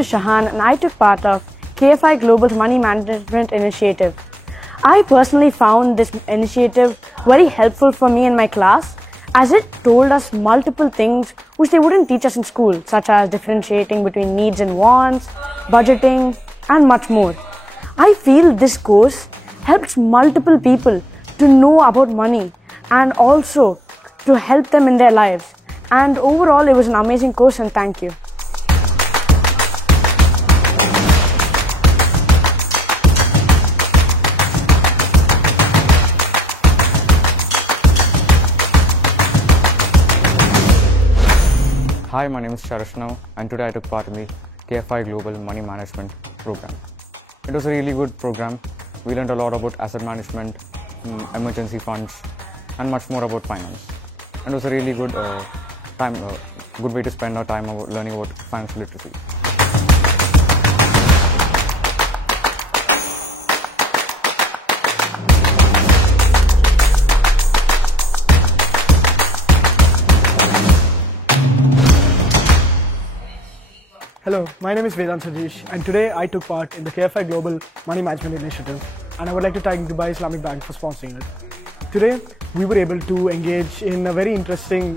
is Shahan and I took part of KFI Global's Money Management Initiative. I personally found this initiative very helpful for me in my class as it told us multiple things which they wouldn't teach us in school, such as differentiating between needs and wants, budgeting, and much more. I feel this course helps multiple people to know about money and also to help them in their lives. And overall, it was an amazing course, and thank you. Hi, my name is Sharashnav and today I took part in the KFI Global Money Management program. It was a really good program. We learned a lot about asset management, emergency funds and much more about finance. And it was a really good good way to spend our time learning about financial literacy. Hello, my name is Vedant Sajesh and today I took part in the KFI Global Money Management Initiative and I would like to thank Dubai Islamic Bank for sponsoring it. Today we were able to engage in a very interesting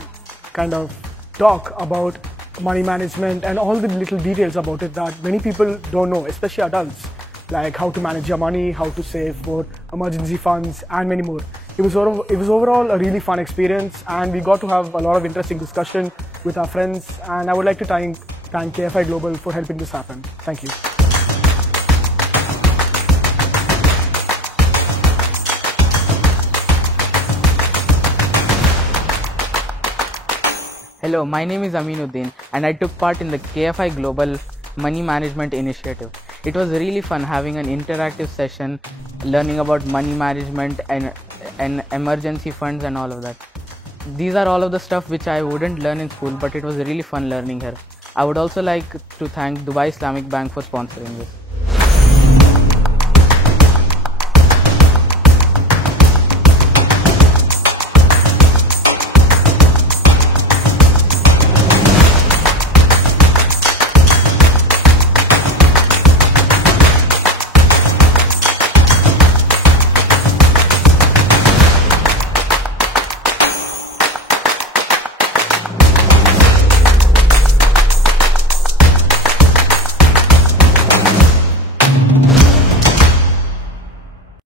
kind of talk about money management and all the little details about it that many people don't know, especially adults, like how to manage your money, how to save for emergency funds and many more. It was overall a really fun experience and we got to have a lot of interesting discussion with our friends, and I would like to thank KFI Global for helping this happen. Thank you. Hello, my name is Aminuddin and I took part in the KFI Global Money Management Initiative. It was really fun having an interactive session, learning about money management and emergency funds and all of that. These are all of the stuff which I wouldn't learn in school, but it was really fun learning here. I would also like to thank Dubai Islamic Bank for sponsoring this.